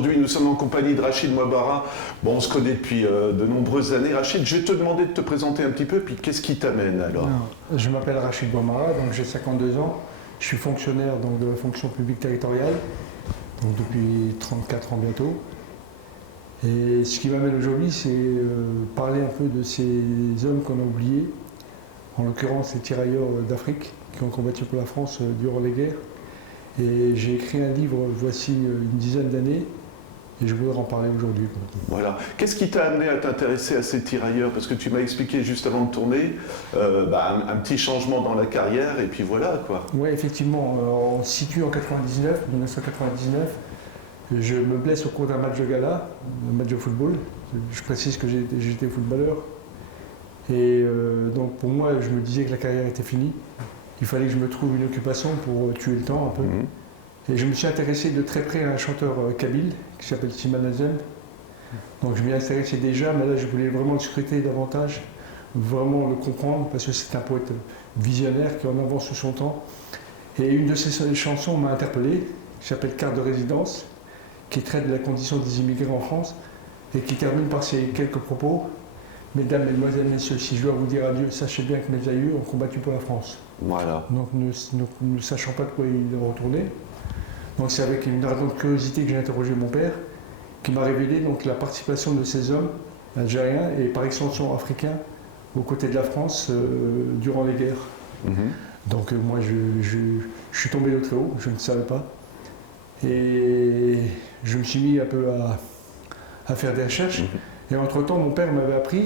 aujourd'hui, nous sommes en compagnie de Rachid Mouhabara. Bon, on se connaît depuis de nombreuses années. Rachid, je vais te demander de te présenter un petit peu, puis qu'est-ce qui t'amène alors? Je m'appelle Rachid Mouhabara, donc j'ai 52 ans. Je suis fonctionnaire donc, de la fonction publique territoriale, donc depuis 34 ans bientôt. Et ce qui m'amène aujourd'hui, c'est parler un peu de ces hommes qu'on a oubliés, en l'occurrence les tirailleurs d'Afrique qui ont combattu pour la France durant les guerres. Et j'ai écrit un livre voici une dizaine d'années et je voudrais en parler aujourd'hui. Voilà. Qu'est-ce qui t'a amené à t'intéresser à ces tirailleurs? Parce que tu m'as expliqué juste avant de tourner un petit changement dans la carrière et puis voilà quoi. Oui, effectivement. On se situe en 1999. Je me blesse au cours d'un match de gala, un match de football. Je précise que j'étais footballeur. Et donc pour moi, je me disais que la carrière était finie. Il fallait que je me trouve une occupation pour tuer le temps un peu. Et je me suis intéressé de très près à un chanteur kabyle qui s'appelle Siman Azem. Donc je m'y intéressais déjà, mais là je voulais vraiment le scruter davantage, vraiment le comprendre, parce que c'est un poète visionnaire qui en avance sur son temps. Et une de ses chansons m'a interpellé, qui s'appelle Carte de résidence, qui traite de la condition des immigrés en France, et qui termine par ces quelques propos. Mesdames, Mesdemoiselles, Messieurs, si je dois vous dire adieu, sachez bien que mes aïeux ont combattu pour la France. Voilà. Donc ne sachant pas de quoi il est retourné. Donc c'est avec une ardente curiosité que j'ai interrogé mon père, qui m'a révélé donc, la participation de ces hommes algériens et par extension africains aux côtés de la France durant les guerres. Donc moi je suis tombé de très haut, je ne savais pas. Et je me suis mis un peu à faire des recherches. Et entre-temps, mon père m'avait appris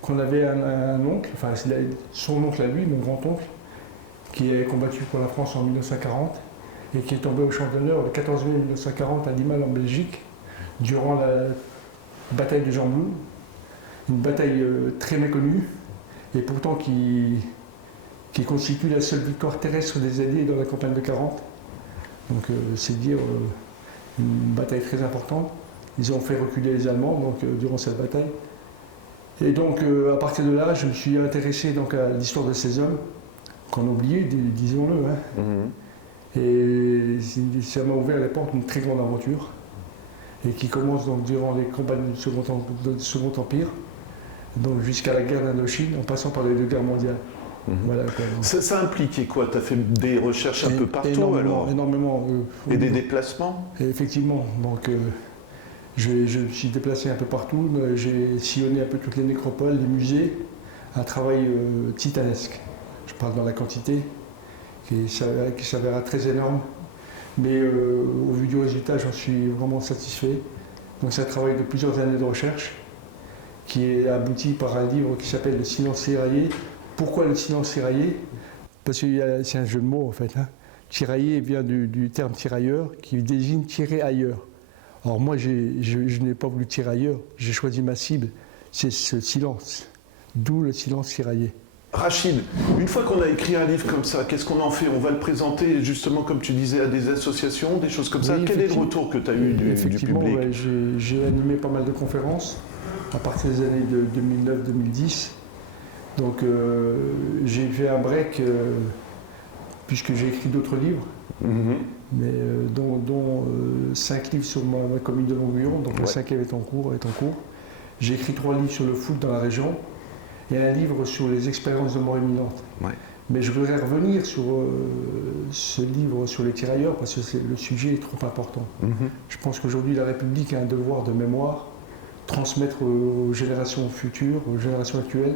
qu'on avait un oncle, enfin son oncle à lui, mon grand-oncle, qui avait combattu pour la France en 1940 et qui est tombé au champ d'honneur le 14 mai 1940 à Limal en Belgique, durant la bataille de Jean-Blou, une bataille très méconnue et pourtant qui constitue la seule victoire terrestre des Alliés dans la campagne de 40. Donc c'est dire une bataille très importante. Ils ont fait reculer les Allemands donc, durant cette bataille. Et donc à partir de là, je me suis intéressé donc, à l'histoire de ces hommes qu'on a oubliés, disons-le. Et ça m'a ouvert les portes d'une très grande aventure et qui commence donc durant les combats du Second Empire, donc jusqu'à la guerre d'Indochine, en passant par les deux guerres mondiales. Voilà, ça impliquait quoi? Tu as fait des recherches un peu partout alors? Énormément. Et des déplacements? Et effectivement. Donc, je me suis déplacé un peu partout. J'ai sillonné un peu toutes les nécropoles, les musées. Un travail titanesque. Je parle dans la quantité, qui s'avérera très énorme. Mais au vu du résultat, j'en suis vraiment satisfait. Donc c'est un travail de plusieurs années de recherche qui est abouti par un livre qui s'appelle Le silence tiraillé. Pourquoi le silence tiraillé? Parce que c'est un jeu de mots en fait. Tiraillé vient du terme tirailleur qui désigne tirer ailleurs. Alors moi, je n'ai pas voulu tirer ailleurs, j'ai choisi ma cible, c'est ce silence. D'où le silence tiraillé. Rachid, une fois qu'on a écrit un livre comme ça, qu'est-ce qu'on en fait? On va le présenter justement, comme tu disais, à des associations, des choses comme ça. Quel est le retour que tu as eu du public? Ouais, j'ai animé pas mal de conférences à partir des années de 2009-2010. Donc j'ai fait un break puisque j'ai écrit d'autres livres, mais dont 5 livres sur ma commune de Longuillon, donc le 5e est en cours. J'ai écrit 3 livres sur le foot dans la région et un livre sur les expériences de mort imminente. Mais je voudrais revenir sur ce livre sur les tirailleurs parce que le sujet est trop important. Je pense qu'aujourd'hui la République a un devoir de mémoire, transmettre aux générations futures, aux générations actuelles,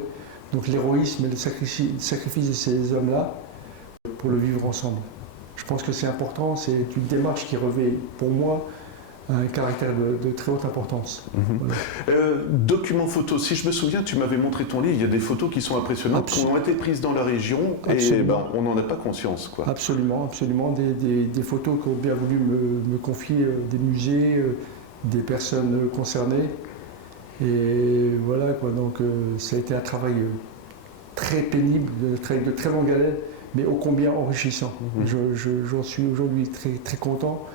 donc l'héroïsme et le sacrifice de ces hommes-là pour le vivre ensemble. Je pense que c'est important, c'est une démarche qui revêt pour moi un caractère de très haute importance. Voilà. Documents photos, si je me souviens, tu m'avais montré ton livre, il y a des photos qui sont impressionnantes, qui ont été prises dans la région et on n'en a pas conscience. Quoi. Absolument. Des photos qu'ont bien voulu me confier des musées, des personnes concernées. Et voilà, quoi. Donc ça a été un travail très pénible, de très longue haleine, mais ô combien enrichissant. J'en suis aujourd'hui très, très content.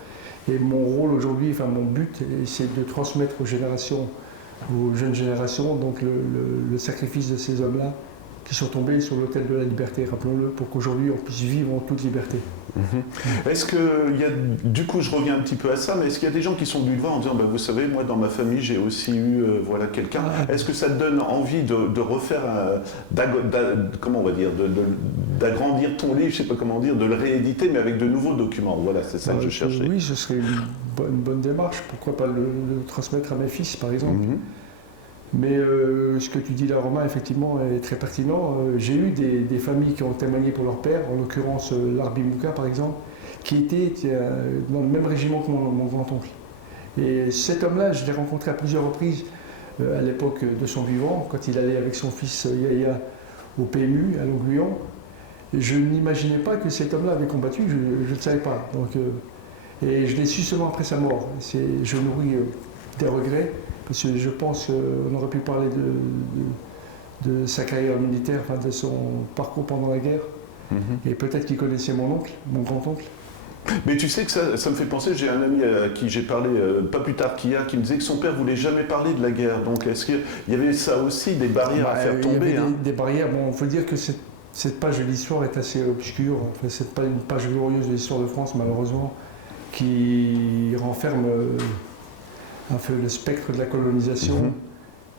Et mon rôle aujourd'hui, enfin mon but, c'est de transmettre aux jeunes générations, donc le sacrifice de ces hommes-là qui sont tombés sur l'autel de la liberté, rappelons-le, pour qu'aujourd'hui on puisse vivre en toute liberté. Est-ce qu'il y a, du coup je reviens un petit peu à ça, mais est-ce qu'il y a des gens qui sont venus le voir en disant vous savez, moi dans ma famille j'ai aussi eu voilà, quelqu'un. Est-ce que ça te donne envie de refaire, comment on va dire, d'agrandir ton livre, je sais pas comment dire, de le rééditer mais avec de nouveaux documents? Voilà, c'est ça que je cherchais. Oui, ce serait une bonne démarche. Pourquoi pas le transmettre à mes fils par exemple. Mais ce que tu dis là, Romain, effectivement, est très pertinent. J'ai eu des familles qui ont témoigné pour leur père, en l'occurrence Larbi Mouka, par exemple, qui était dans le même régiment que mon grand-oncle. Et cet homme-là, je l'ai rencontré à plusieurs reprises à l'époque de son vivant, quand il allait avec son fils Yaya au PMU, à Longuyon. Je n'imaginais pas que cet homme-là avait combattu, je ne le savais pas. Donc, et je l'ai su seulement après sa mort. Je nourris des regrets. Parce que je pense qu'on aurait pu parler de sa carrière militaire, enfin de son parcours pendant la guerre. Et peut-être qu'il connaissait mon oncle, mon grand-oncle. Mais tu sais que ça me fait penser, j'ai un ami à qui j'ai parlé pas plus tard qu'hier, qui me disait que son père ne voulait jamais parler de la guerre. Donc est-ce qu'il y avait ça aussi, des barrières à faire tomber? Il y avait des barrières. Bon, il faut dire que cette page de l'histoire est assez obscure. Enfin, c'est pas une page glorieuse de l'histoire de France, malheureusement, qui renferme le spectre de la colonisation.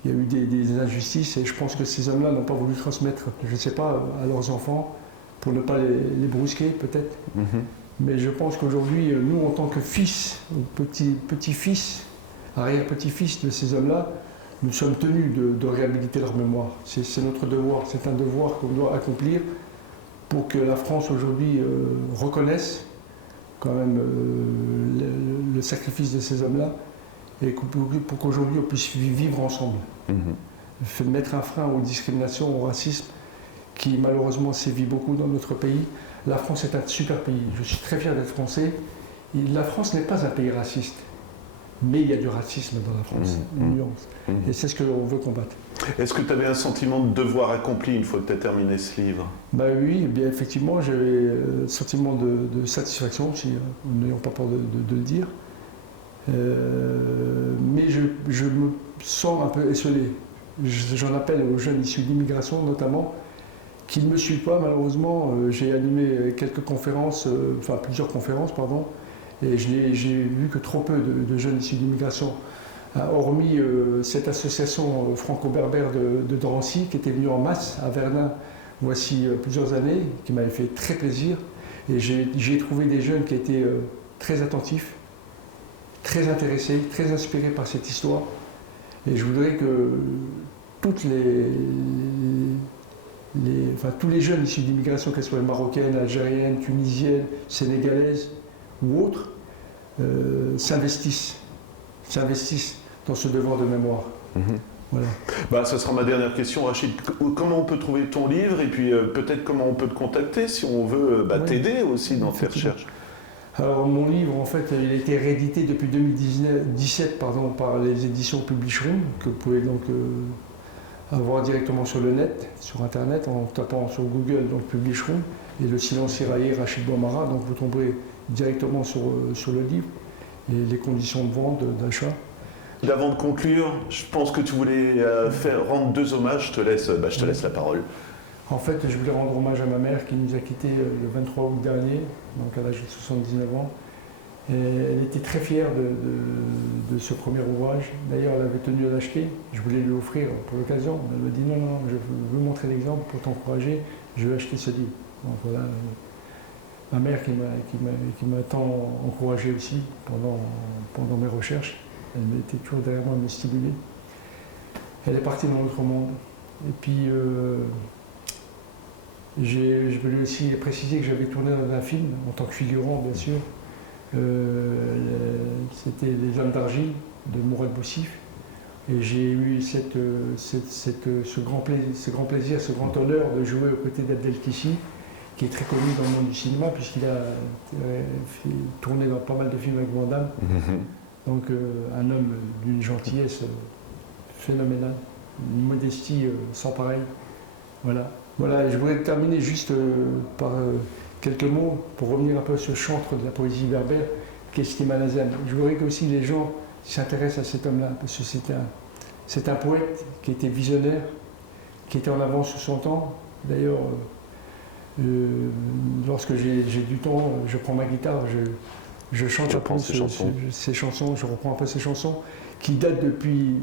Il y a eu des injustices et je pense que ces hommes-là n'ont pas voulu transmettre, je ne sais pas, à leurs enfants pour ne pas les brusquer peut-être. Mais je pense qu'aujourd'hui, nous en tant que fils, petit-fils, arrière-petit-fils de ces hommes-là, nous sommes tenus de réhabiliter leur mémoire. C'est notre devoir, c'est un devoir qu'on doit accomplir pour que la France aujourd'hui reconnaisse quand même le sacrifice de ces hommes-là et pour qu'aujourd'hui on puisse vivre ensemble. Mettre un frein aux discriminations, au racisme qui malheureusement sévit beaucoup dans notre pays. La France est un super pays, je suis très fier d'être français. La France n'est pas un pays raciste, mais il y a du racisme dans la France, une nuance. Et c'est ce que l'on veut combattre. Est-ce que tu avais un sentiment de devoir accompli une fois que tu as terminé ce livre? Oui, eh bien, effectivement, j'avais un sentiment de satisfaction, n'ayons pas peur de le dire. Mais je me sens un peu esselé. J'en appelle aux jeunes issus d'immigration notamment, qui ne me suivent pas malheureusement. J'ai animé quelques conférences, enfin plusieurs conférences, pardon, et j'ai vu que trop peu de jeunes issus d'immigration, hormis cette association franco-berbère de Drancy qui était venue en masse à Verdun voici plusieurs années, qui m'avait fait très plaisir. Et j'ai trouvé des jeunes qui étaient très attentifs, très intéressés, très inspirés par cette histoire. Et je voudrais que tous les jeunes issus d'immigration, qu'elles soient marocaines, algériennes, tunisiennes, sénégalaises ou autres, s'investissent dans ce devoir de mémoire. Voilà. Ça sera ma dernière question, Rachid. Comment on peut trouver ton livre et puis peut-être comment on peut te contacter si on veut t'aider aussi dans tes recherches? Alors mon livre, en fait, il a été réédité depuis 2017 par les éditions Publishroom, que vous pouvez donc avoir directement sur le net, sur Internet, en tapant sur Google donc Publishroom, et le silencieux raillé Rachid Bouamara, donc vous tomberez directement sur le livre et les conditions de vente, d'achat. Avant de conclure, je pense que tu voulais rendre 2 hommages, je te laisse la parole. En fait, je voulais rendre hommage à ma mère qui nous a quittés le 23 août dernier, donc à l'âge de 79 ans. Et elle était très fière de ce premier ouvrage. D'ailleurs, elle avait tenu à l'acheter. Je voulais lui offrir pour l'occasion. Elle m'a dit non, je veux montrer l'exemple pour t'encourager. Je vais acheter ce livre. Donc voilà, ma mère qui m'a tant encouragé aussi pendant mes recherches. Elle était toujours derrière moi à me stimuler. Elle est partie dans l'autre monde. Et puis, je voulais aussi préciser que j'avais tourné dans un film, en tant que figurant bien sûr. C'était Les âmes d'argile de Mourad Boussif. Et j'ai eu ce grand plaisir, ce grand honneur de jouer aux côtés d'Abdel Kishi, qui est très connu dans le monde du cinéma, puisqu'il a tourné dans pas mal de films avec Van Damme. Donc un homme d'une gentillesse phénoménale, une modestie sans pareil. Voilà, je voudrais terminer juste par quelques mots pour revenir un peu sur ce chantre de la poésie berbère, qu'est Slimane Azem. Je voudrais que aussi les gens s'intéressent à cet homme-là, parce que c'est un poète qui était visionnaire, qui était en avance sur son temps. D'ailleurs, lorsque j'ai du temps, je prends ma guitare, je chante un peu ces chansons, je reprends un peu ces chansons qui datent depuis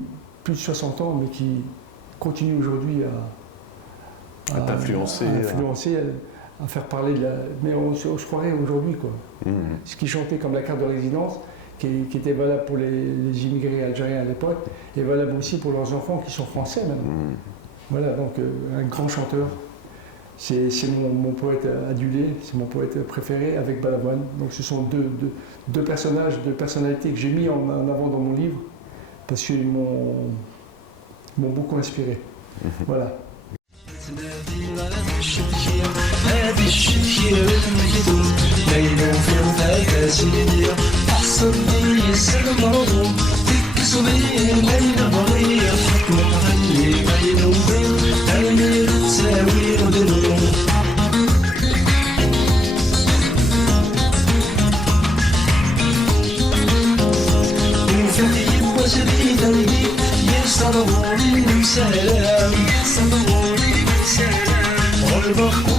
plus de 60 ans, mais qui continuent aujourd'hui à t'influencer, à faire parler de la... Mais on se croirait aujourd'hui, quoi. Ce qui chantait comme la carte de résidence, qui était valable pour les immigrés algériens à l'époque, est valable aussi pour leurs enfants qui sont français maintenant. Voilà, donc un grand chanteur. C'est mon poète adulé, c'est mon poète préféré avec Balavoine. Donc ce sont deux personnages, deux personnalités que j'ai mis en avant dans mon livre parce qu'ils m'ont beaucoup inspiré. Voilà.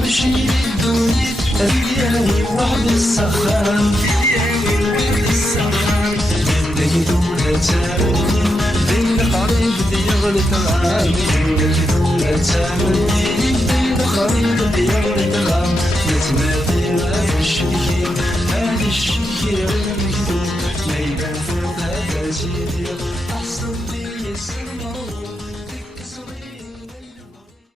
كل شيء بدوني أبياني وحد السخان دون تامني بين قريب ديال الطعام دون تامني بين قريب ديال الطعام نتمادي هذا الشيء